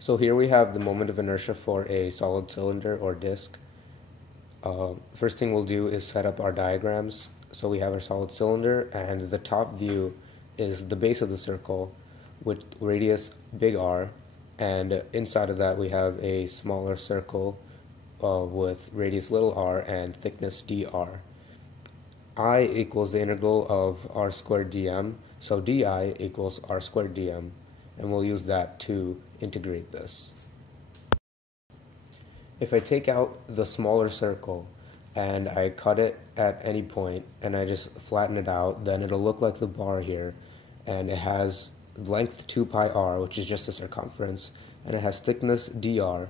So here we have the moment of inertia for a solid cylinder or disk. First thing we'll do is set up our diagrams. So we have our solid cylinder, and the top view is the base of the circle with radius big R, and inside of that we have a smaller circle with radius little r and thickness dr. I equals the integral of r squared dm, so di equals r squared dm, and we'll use that to integrate this. If I take out the smaller circle and I cut it at any point and I just flatten it out, then it'll look like the bar here, and it has length 2 pi r, which is just the circumference, and it has thickness dr.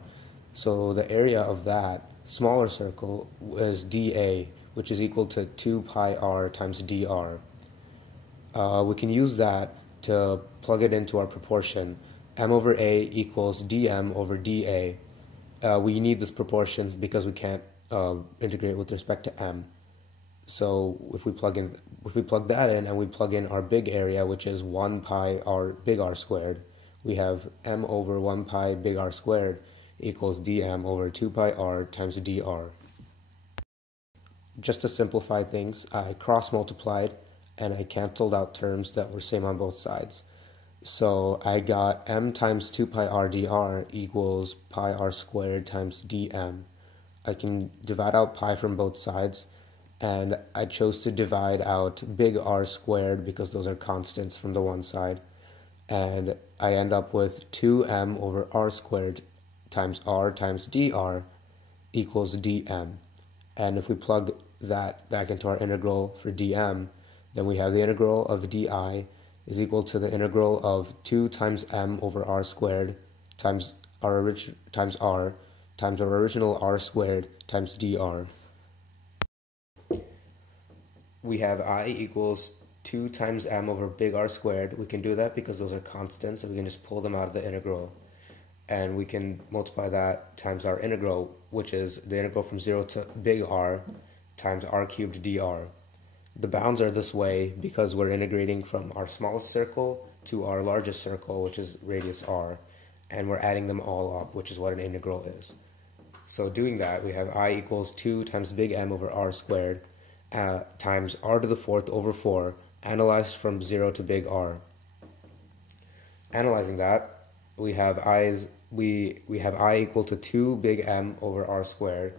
So the area of that smaller circle is dA, which is equal to 2 pi r times dr. We can use that to plug it into our proportion. M over A equals dm over dA. We need this proportion because we can't integrate with respect to m. So if we plug that in and we plug in our big area, which is 1 pi r big R squared, we have m over 1 pi big R squared equals dm over 2 pi r times dr. Just to simplify things, I cross multiplied and I canceled out terms that were same on both sides. So I got m times 2 pi r dr equals pi r squared times dm. I can divide out pi from both sides, and I chose to divide out big R squared because those are constants from the one side, and I end up with 2m over r squared times r times dr equals dm. And if we plug that back into our integral for dm, then we have the integral of di is equal to the integral of 2 times m over r squared times our original r squared times dr. We have I equals 2 times m over big R squared. We can do that because those are constants, and we can just pull them out of the integral. And we can multiply that times our integral, which is the integral from 0 to big R times r cubed dr. The bounds are this way because we're integrating from our smallest circle to our largest circle, which is radius r, and we're adding them all up, which is what an integral is. So doing that, we have I equals 2 times big M over r squared times r to the fourth over 4, analyzed from 0 to big R. Analyzing that, we have I equal to 2 big M over r squared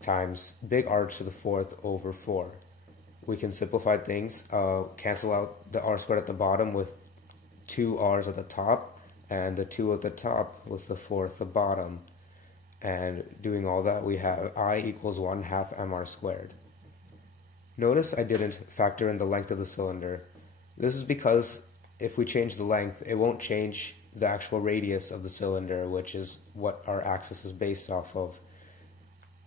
times big R to the fourth over 4. We can simplify things, cancel out the r squared at the bottom with 2 r's at the top, and the 2 at the top with the 4 at the bottom. And doing all that, we have I equals 1/2 mr squared. Notice I didn't factor in the length of the cylinder. This is because if we change the length, it won't change the actual radius of the cylinder, which is what our axis is based off of.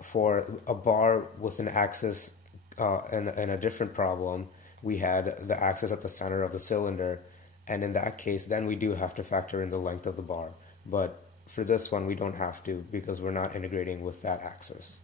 For a bar with an axis in a different problem, we had the axis at the center of the cylinder, and in that case, then we do have to factor in the length of the bar. But for this one, we don't have to because we're not integrating with that axis.